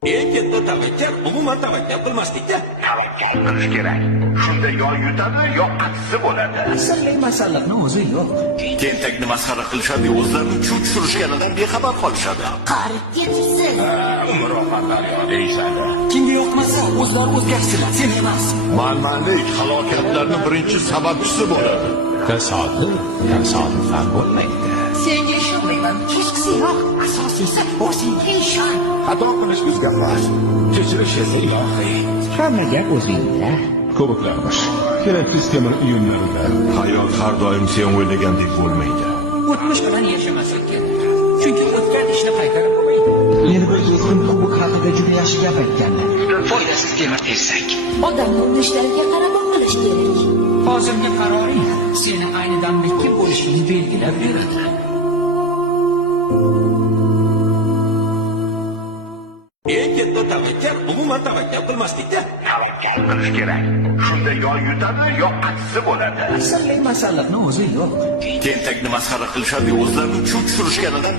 Eng katta tavakkal umuman tavakkal qilmaslikda. Tavakkal qilish kerak. Shunda yo yutadi, yo aksi bo'ladi. Asalli masalliqni o'zi yo'q. Tentakni masxara qilishadi, o'zlarini chuv tushirishganidan bexabar qolishadi. Qarib ketibsiz. Murofatlar deyishadi. Kimga yoqmasa, o'zlari o'zgarsinlar, sen emas. Manmanlik halokatlarning birinchi sababchisi bo'ladi. Tasodifan bo'lmaydi. Senga ishonmayman. Kechqisiyoq. Asosiysi o'zingga ishon. Xato qilish bizga emas. Kechirish esa ilohiy. Hamma gap o'zingda. Ko'plarmish. Keraksiz temir uyumlarida. Hayot har doim sen o'ylagandek bo'lmaydi. O'tmish bilan yashamaslik kerak. Chunki o'tgan ishni qaytarib bo'lmaydi. Meni bir do'stim bu haqida juda yaxshi gap aytgandi. Foydasiz temir tersak. Odamni urishlariga qarab qilish kerak. Hozirgi qaroring seni ayni damda kim bo'lishingni belgilab beradi. Eng katta tavakkal umuman tavakkal qilmaslikda. Tavakkal qilish kerak. Shunda yo yutadi, yo aksi bo'ladi. Asalli masalliqni o'zi yo'q. Tentakni masxara qilishadi, o'zlarini chuv tushirishganidan